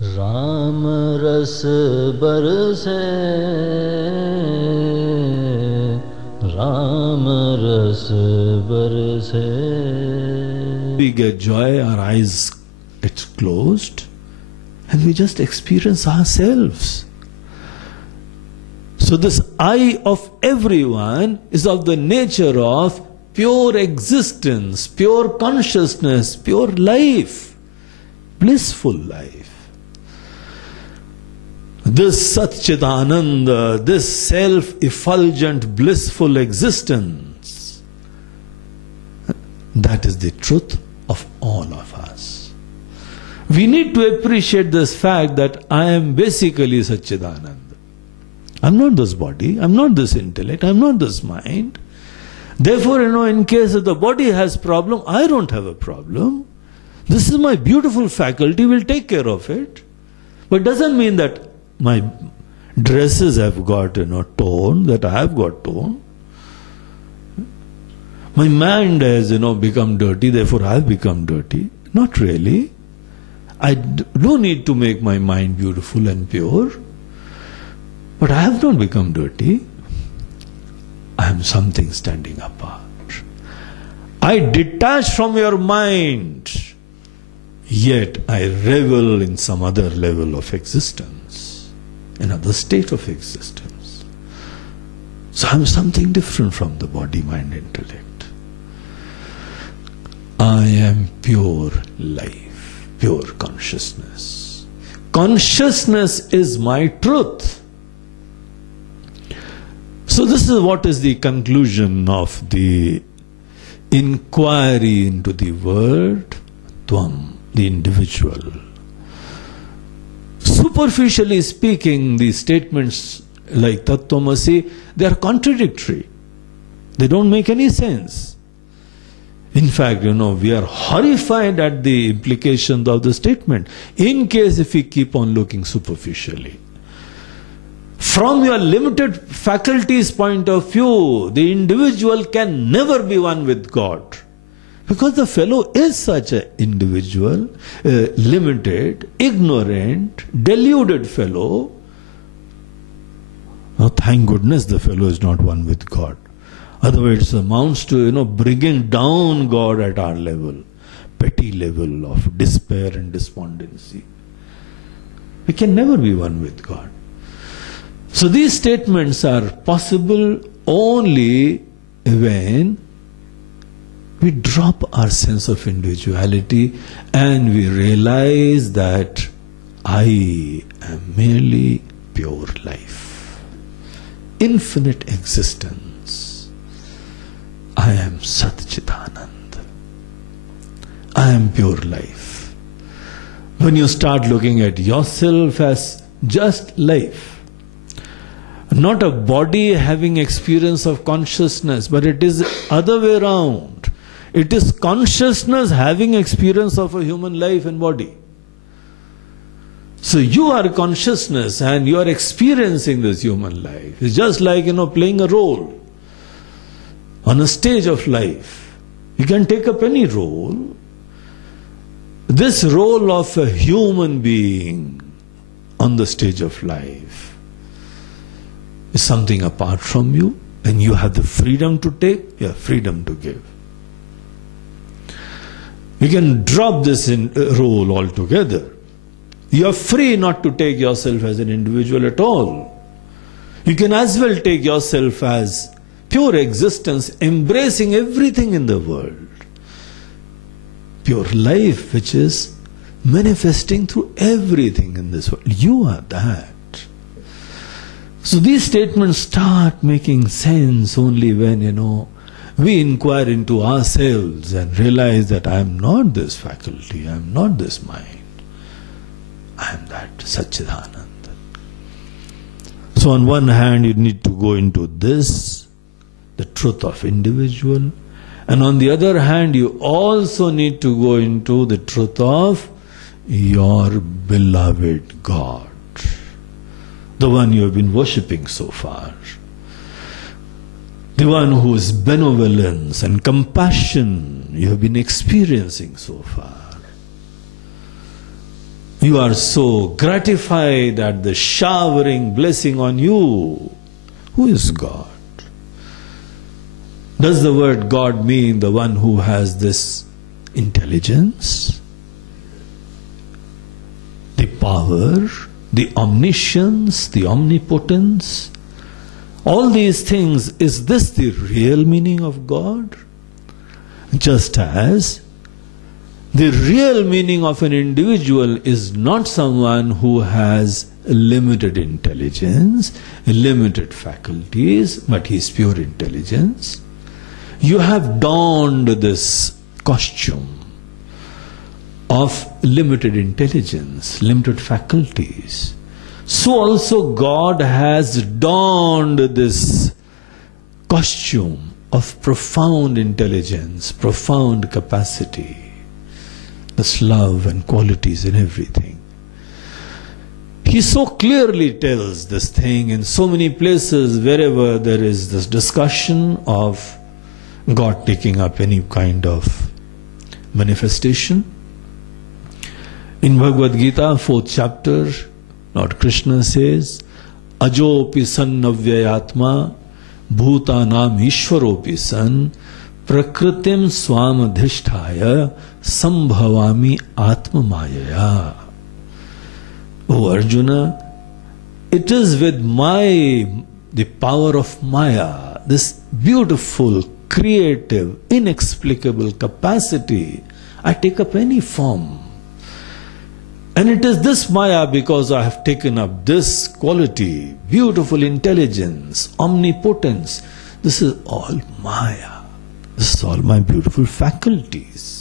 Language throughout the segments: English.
राम रस बरसे, राम रस बरसे. We get joy, our eyes get closed, and we just experience ourselves. So this I of everyone is of the nature of pure existence, pure consciousness, pure life, blissful life. This Satchidananda, this self-effulgent, blissful existence, that is the truth of all of us. We need to appreciate this fact that I am basically Satchidananda. I'm not this body, I'm not this intellect, I'm not this mind. Therefore, in case if the body has problem, I don't have a problem. This is my beautiful faculty, will take care of it. But doesn't mean that my dresses have got tone, that I have got tone. My mind has become dirty, therefore I have become dirty. Not really. I do need to make my mind beautiful and pure. But I have not become dirty. I am something standing apart. I detach from your mind, yet I revel in some other level of existence, another state of existence. So I am something different from the body, mind, intellect. I am pure life, pure consciousness. Consciousness is my truth. So this is what is the conclusion of the inquiry into the word Tvam, the individual. Superficially speaking, the statements like Tattvamasi, they are contradictory. They don't make any sense. In fact, we are horrified at the implications of the statement, in case if we keep on looking superficially. From your limited faculties point of view, the individual can never be one with God. Because the fellow is such an individual, limited, ignorant, deluded fellow. Now, thank goodness the fellow is not one with God. Otherwise it amounts to, bringing down God at our level, petty level of despair and despondency. We can never be one with God. So these statements are possible only when we drop our sense of individuality and we realize that I am merely pure life, infinite existence. I am Satchidananda. I am pure life. When you start looking at yourself as just life, not a body having experience of consciousness, but it is other way around. It is consciousness having experience of a human life and body. So you are consciousness and you are experiencing this human life. It's just like, playing a role on a stage of life. You can take up any role. This role of a human being on the stage of life is something apart from you, and you have the freedom to take, you have freedom to give. You can drop this role altogether. You are free not to take yourself as an individual at all. You can as well take yourself as pure existence, embracing everything in the world. Pure life, which is manifesting through everything in this world. You are that. So these statements start making sense only when, we inquire into ourselves and realize that I am not this faculty, I am not this mind. I am that Satchidananda. So on one hand, you need to go into this, the truth of individual. And on the other hand, you also need to go into the truth of your beloved God. The one you have been worshipping so far. The one whose benevolence and compassion you have been experiencing so far. You are so gratified at the showering blessing on you. Who is God? Does the word God mean the one who has this intelligence, the power, the omniscience, the omnipotence? All these things, is this the real meaning of God? Just as the real meaning of an individual is not someone who has limited intelligence, limited faculties, but he is pure intelligence. You have donned this costume of limited intelligence, limited faculties. So also God has donned this costume of profound intelligence, profound capacity, this love and qualities in everything. He so clearly tells this thing in so many places wherever there is this discussion of God taking up any kind of manifestation. In Bhagavad Gita, 4th chapter, Lord Krishna says, Ajopi san navyayatma bhutanam ishwaropi san prakritim swam adhisthaya sambhavami atma mayaya. O Arjuna, it is with the power of Maya, this beautiful, creative, inexplicable capacity, I take up any form. And it is this Maya, because I have taken up this quality, beautiful intelligence, omnipotence. This is all Maya. This is all my beautiful faculties.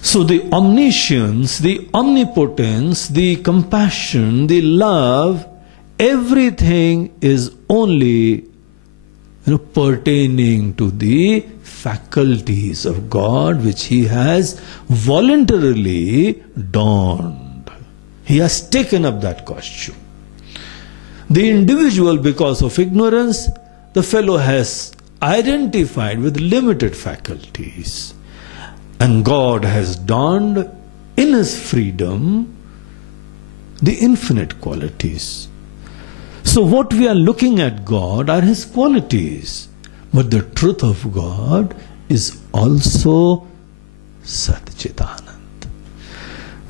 So the omniscience, the omnipotence, the compassion, the love, everything is only pertaining to the faculties of God which He has voluntarily donned. He has taken up that costume. The individual, because of ignorance, the fellow has identified with limited faculties. And God has donned in His freedom the infinite qualities. So what we are looking at God are His qualities. But the truth of God is also Sat Chit Anand.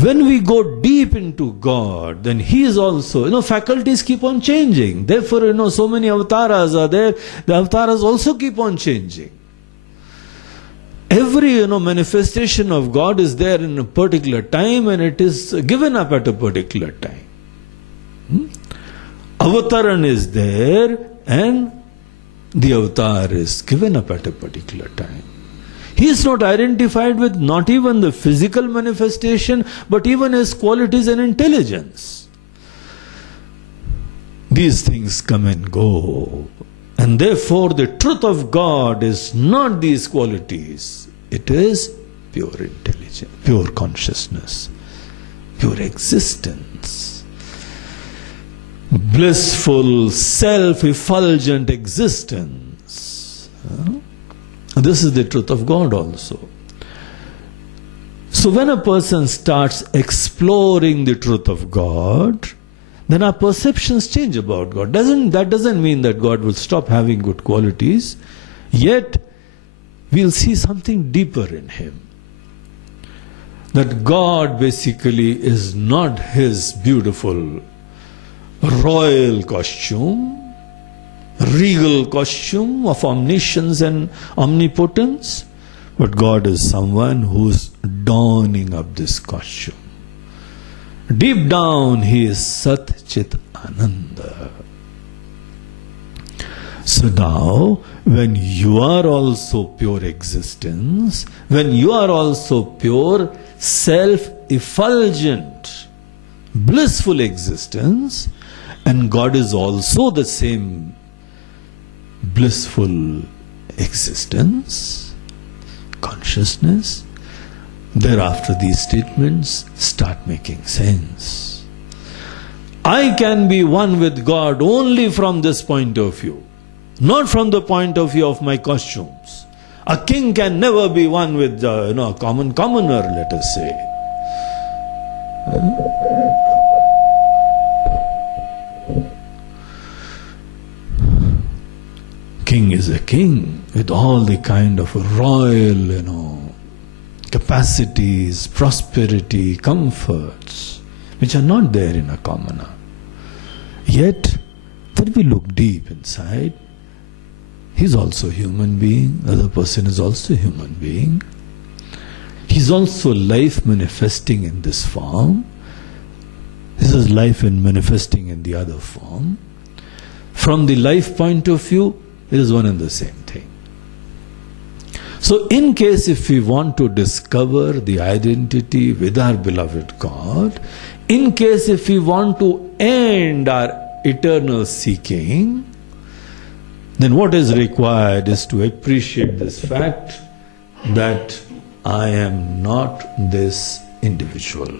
When we go deep into God, then He is also, faculties keep on changing. Therefore, so many avatars are there. The avatars also keep on changing. Every, manifestation of God is there in a particular time, and it is given up at a particular time. Avataran is there, and the avatar is given up at a particular time. He is not identified with not even the physical manifestation, but even his qualities and intelligence. These things come and go. And therefore the truth of God is not these qualities. It is pure intelligence, pure consciousness, pure existence. Blissful, self-effulgent existence. This is the truth of God also. So when a person starts exploring the truth of God, then our perceptions change about God. That doesn't mean that God will stop having good qualities, yet we'll see something deeper in Him. That God basically is not His beautiful royal costume, regal costume of omniscience and omnipotence, but God is someone who's donning up this costume. Deep down He is Sat Chit Ananda. So now, when you are also pure existence, when you are also pure self-effulgent, blissful existence, and God is also the same blissful existence, consciousness, thereafter these statements start making sense. I can be one with God only from this point of view, not from the point of view of my costumes. A king can never be one with a commoner, let us say. King is a king with all the kind of royal, capacities, prosperity, comforts, which are not there in a commoner. Yet, when we look deep inside, he's also a human being, the other person is also a human being. He's also life manifesting in this form. This is life in manifesting in the other form. From the life point of view, it is one and the same thing. So in case if we want to discover the identity with our beloved God, in case if we want to end our eternal seeking, then what is required is to appreciate this fact that I am not this individual.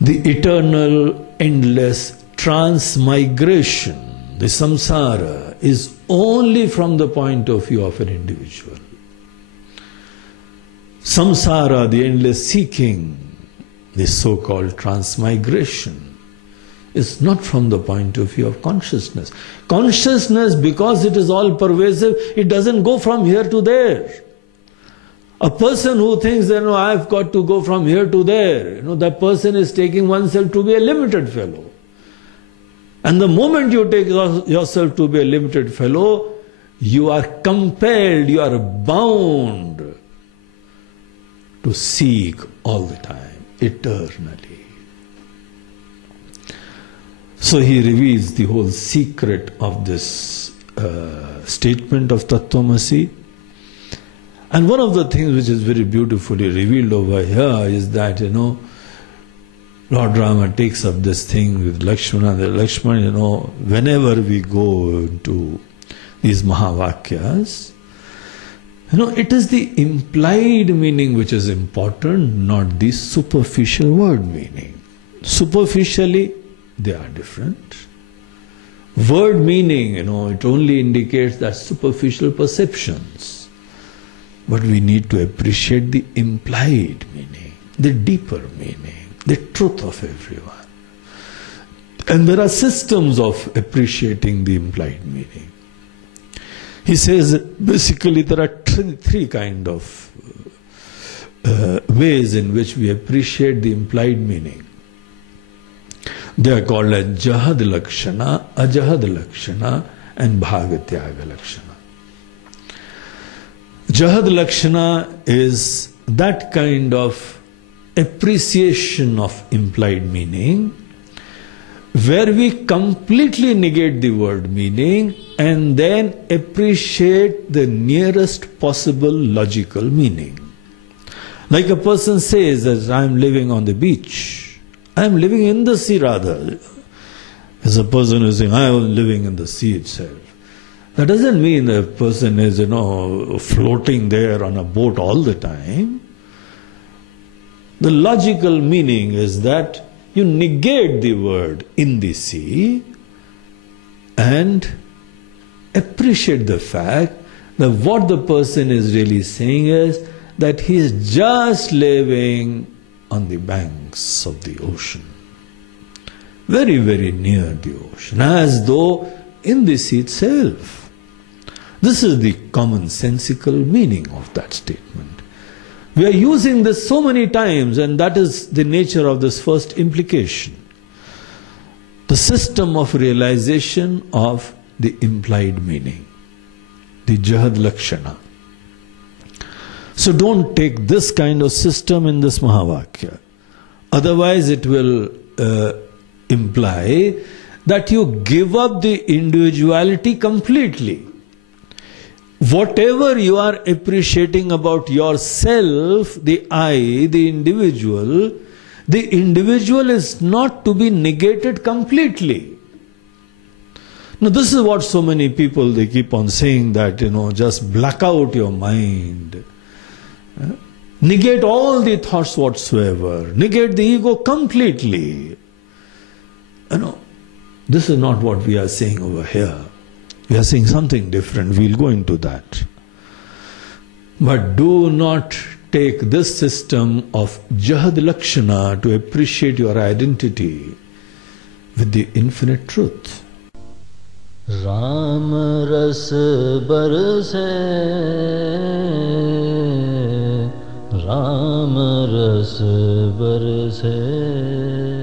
The eternal, endless transmigration, the samsara, is only from the point of view of an individual. Samsara, the endless seeking, the so-called transmigration, is not from the point of view of consciousness. Consciousness, because it is all pervasive, it doesn't go from here to there. A person who thinks that, I've got to go from here to there, that person is taking oneself to be a limited fellow. And the moment you take yourself to be a limited fellow, you are compelled, you are bound to seek all the time, eternally. So he reveals the whole secret of this statement of Tattvamasi. And one of the things which is very beautifully revealed over here is that, Lord Rama takes up this thing with Lakshmana. The Lakshmana, whenever we go into these Mahavakyas, it is the implied meaning which is important, not the superficial word meaning. Superficially, they are different. Word meaning, it only indicates that superficial perceptions. But we need to appreciate the implied meaning, the deeper meaning, the truth of everyone. And there are systems of appreciating the implied meaning. He says basically there are three kind of ways in which we appreciate the implied meaning. They are called as Jahad Lakshana, Ajahad Lakshana and Bhagatyaga Lakshana. Jahad Lakshana is that kind of appreciation of implied meaning where we completely negate the word meaning and then appreciate the nearest possible logical meaning. Like a person says that I am living on the beach. I am living in the sea rather. As a person who is saying I am living in the sea itself. That doesn't mean the person is, floating there on a boat all the time. The logical meaning is that you negate the word in the sea and appreciate the fact that what the person is really saying is that he is just living on the banks of the ocean. Very, very near the ocean, as though in the sea itself. This is the commonsensical meaning of that statement. We are using this so many times, and that is the nature of this first implication. The system of realization of the implied meaning, the Jahad Lakshana. So don't take this kind of system in this Mahavakya. Otherwise it will imply that you give up the individuality completely. Whatever you are appreciating about yourself, the I, the individual is not to be negated completely. Now this is what so many people, they keep on saying that, just black out your mind. Negate all the thoughts whatsoever. Negate the ego completely. This is not what we are saying over here. We are saying something different. We'll go into that. But do not take this system of Jahad Lakshana to appreciate your identity with the infinite truth. Ram रस बरसे, राम रस बरसे।